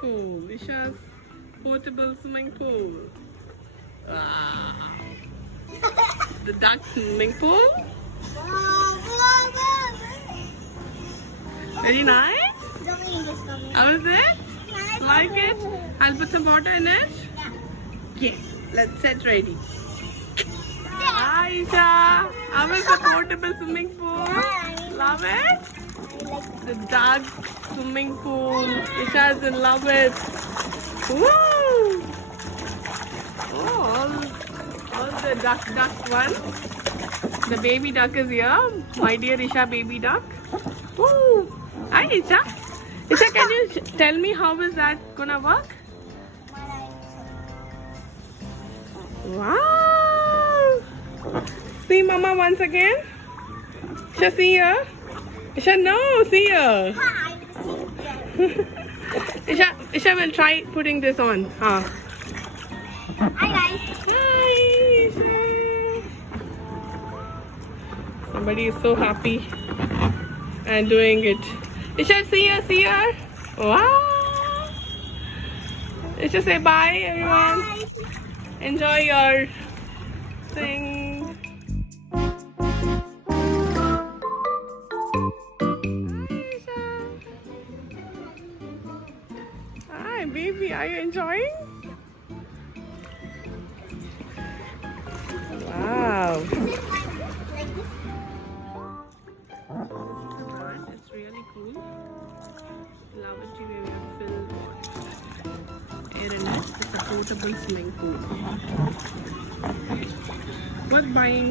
pool. Isha's portable swimming pool. Ah. The duck swimming pool. Very nice. How is it? Like it? I'll put some water in it. Yeah. Let's set ready. Hi Isha. How is the portable swimming pool? Love it? The duck swimming pool. Isha's in love with. Woo! Oh, all the duck one. The baby duck is here. My dear Isha baby duck. Woo! Hi Isha. Isha, can you tell me how is that gonna work? Wow! See Mama once again. Isha, see her. Isha, no, see her. Isha will try putting this on. Hi guys. Hi Isha. Somebody is so happy and doing it. Isha, see her. Wow. Isha, say bye everyone. Bye. Enjoy your thing. Hi baby, are you enjoying? Wow. It's really cool. Lavatory where we have filled air in it. It's a portable swimming pool. Worth buying.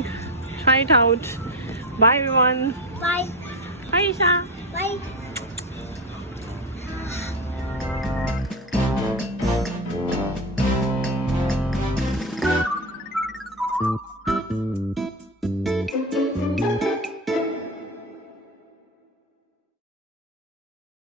Try it out. Bye everyone. Bye. Bye Isha. Bye.